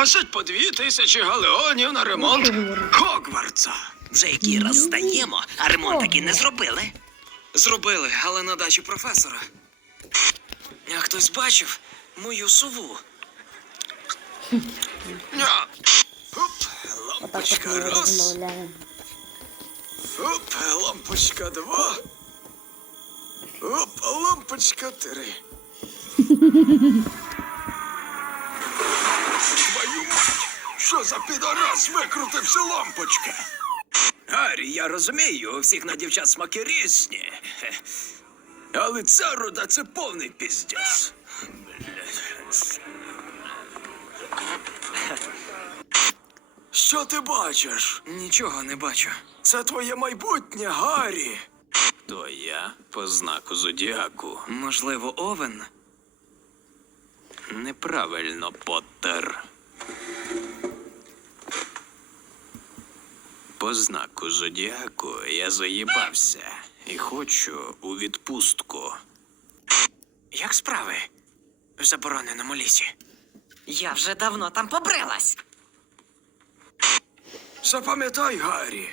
Просять по дві тисячі галеонів на ремонт Хогвартса. Вже який раз здаємо, а ремонт таки не зробили. Зробили, але на дачі професора. А хтось бачив мою сову. Ня. Оп, лампочка раз. Оп, лампочка два. Оп, лампочка три. Що за підорас викрутився лампочка? Гаррі, я розумію, у всіх на дівчат смаки різні. Але ця руда це повний піздець. Блядь. Що ти бачиш? Нічого не бачу. Це твоє майбутнє, Гаррі. То я по знаку зодіаку. Можливо, овен? Неправильно, Поттер. По знаку зодіаку я заїбався і хочу у відпустку. Як справи в забороненому лісі? Я вже давно там побрилась. Запам'ятай, Гаррі.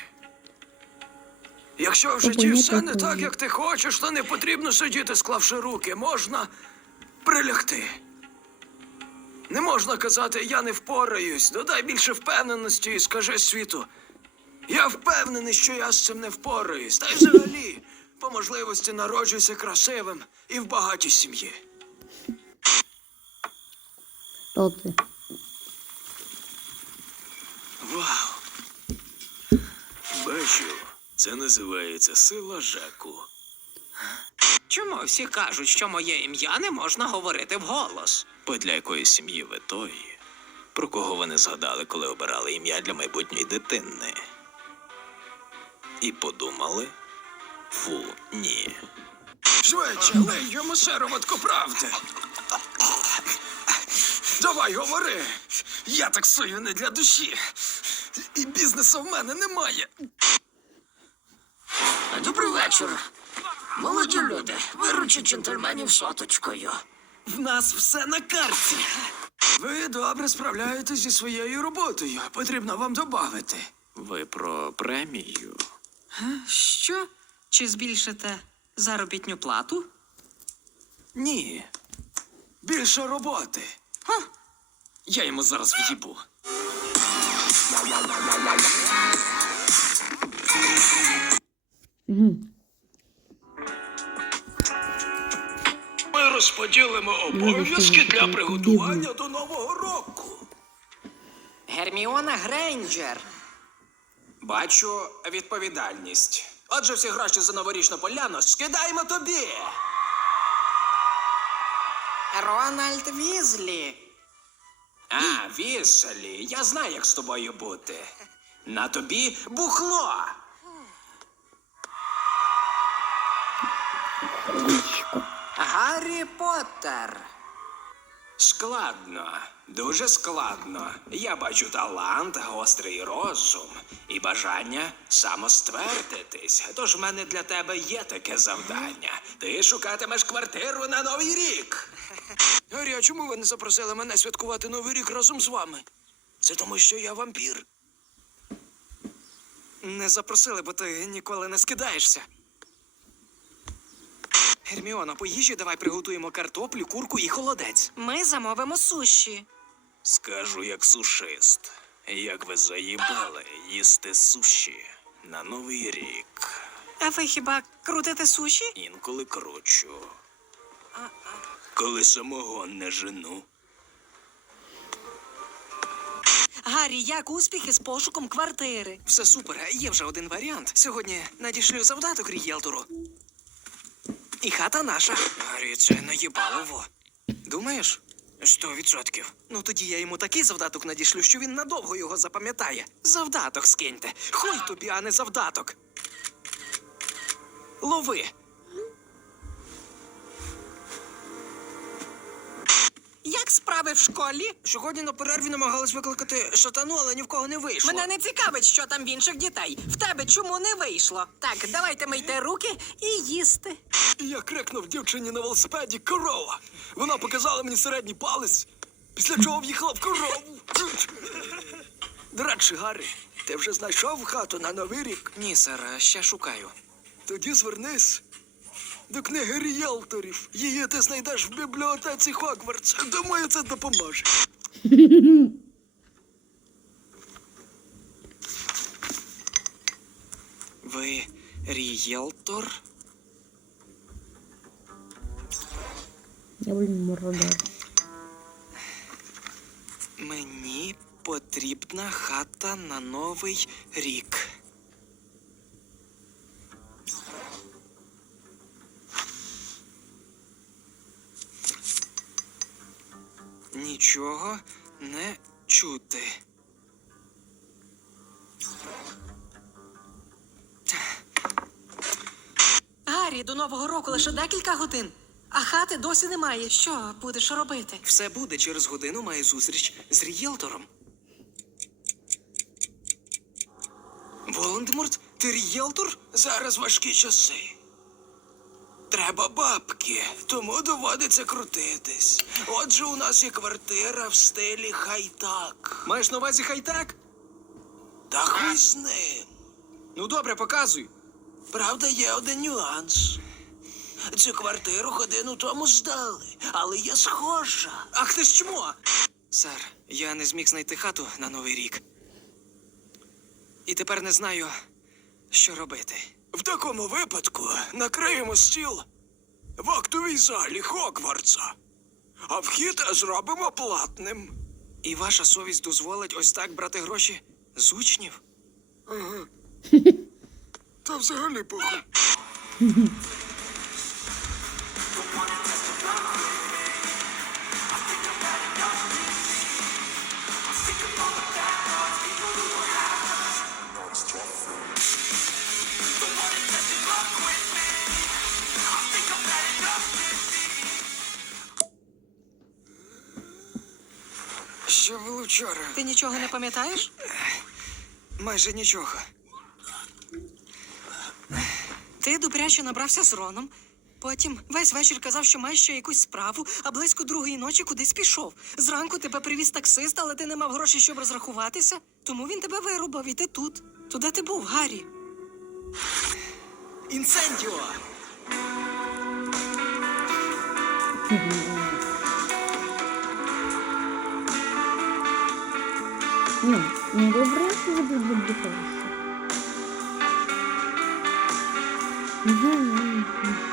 Якщо в житті все не так, як ти хочеш, то не потрібно сидіти, склавши руки. Можна прилягти. Не можна казати, я не впораюсь. Додай більше впевненості і скажи світу. Я впевнений, що я з цим не впораюсь. Та й взагалі, по можливості народжуйся красивим і в багатій сім'ї. Хто ти? Вау. Бачу, це називається сила Жаку. Чому всі кажуть, що моє ім'я не можна говорити вголос? Бо для якої сім'ї ви той, про кого вони згадали, коли обирали ім'я для майбутньої дитини. І подумали? Фу, ні. Швидше, лий йому сироватку правди. Давай, говори. Я таксую не для душі. І бізнесу в мене немає. Добрий вечір. Молоді люди, виручіть джентльменів соточкою. В нас все на карті. Ви добре справляєтесь зі своєю роботою. Потрібно вам добавити. Ви про премію? Що? Чи збільшите заробітню плату? Ні. Більше роботи. Ха. Я йому зараз в'їбу. Ми розподілимо обов'язки для приготування до Нового року. Герміона Грейнджер. Бачу відповідальність. Отже, всі гроші за новорічну поляну скидаємо тобі. Рональд Візлі. А, Віселі, я знаю, як з тобою бути. На тобі бухло. Гаррі Поттер. Складно, дуже складно. Я бачу талант, гострий розум і бажання самоствердитись. Тож в мене для тебе є таке завдання. Ти шукатимеш квартиру на новий рік. Гаррі, а чому ви не запросили мене святкувати новий рік разом з вами? Це тому, що я вампір. Не запросили, бо ти ніколи не скидаєшся. Герміона, по їжі давай приготуємо картоплю, курку і холодець. Ми замовимо суші. Скажу як сушист. Як ви заїбали їсти суші на новий рік. А ви хіба крутите суші? Інколи кручу. Коли самогон не жену. Гаррі, як успіхи з пошуком квартири? Все супер, є вже один варіант. Сьогодні надішлю завдаток рієлтору. І хата наша. Гаррі, це наїбалово. Думаєш? Сто відсотків. Ну тоді я йому такий завдаток надішлю, що він надовго його запам'ятає. Завдаток скиньте. Хуй тобі, а не завдаток. Лови. Як справи в школі? Сьогодні на перерві намагались викликати сатану, але ні в кого не вийшло. Мене не цікавить, що там в інших дітей. В тебе чому не вийшло? Так, давайте мийте руки і їсти. Я крикнув дівчині на велосипеді корова. Вона показала мені середній палець, після чого в'їхала в корову. Старший Гаррі, ти вже знайшов хату на новий рік? Ні, сер, ще шукаю. Тоді звернись до книги ріелторів. Її ти знайдеш в бібліотеці Хогвартса. Думаю, це допоможе. Ви рієлтор? Я, блін. Мені потрібна хата на новий рік. Нічого не чути. Гаррі, до нового року лише декілька годин. А хати досі немає. Що будеш робити? Все буде через годину маю зустріч з рієлтором. Волан-де-Морт, ти рієлтор? Зараз важкі часи. Треба бабки, тому доводиться крутитись. Отже, у нас є квартира в стилі хай-так. Маєш на увазі хай так? Та хуй з ним. Ну добре, показуй. Правда, є один нюанс. Цю квартиру годину тому здали, але є схожа. Ах ти ж чмо! Сер, я не зміг знайти хату на новий рік. І тепер не знаю, що робити. В такому випадку накриємо стіл в актовій залі Хогвартса, а вхід зробимо платним. І ваша совість дозволить ось так брати гроші з учнів? Та взагалі похуй. Що було вчора? Ти нічого не пам'ятаєш? Майже нічого. Ти добряче набрався з Роном. Потім весь вечір казав, що маєш ще якусь справу, а близько другої ночі кудись пішов. Зранку тебе привіз таксист, але ти не мав грошей, щоб розрахуватися. Тому він тебе вирубав, і ти тут. Туди ти був, Гаррі. Інцендіо! Ну, не добре, що ви віддихалися. Угу.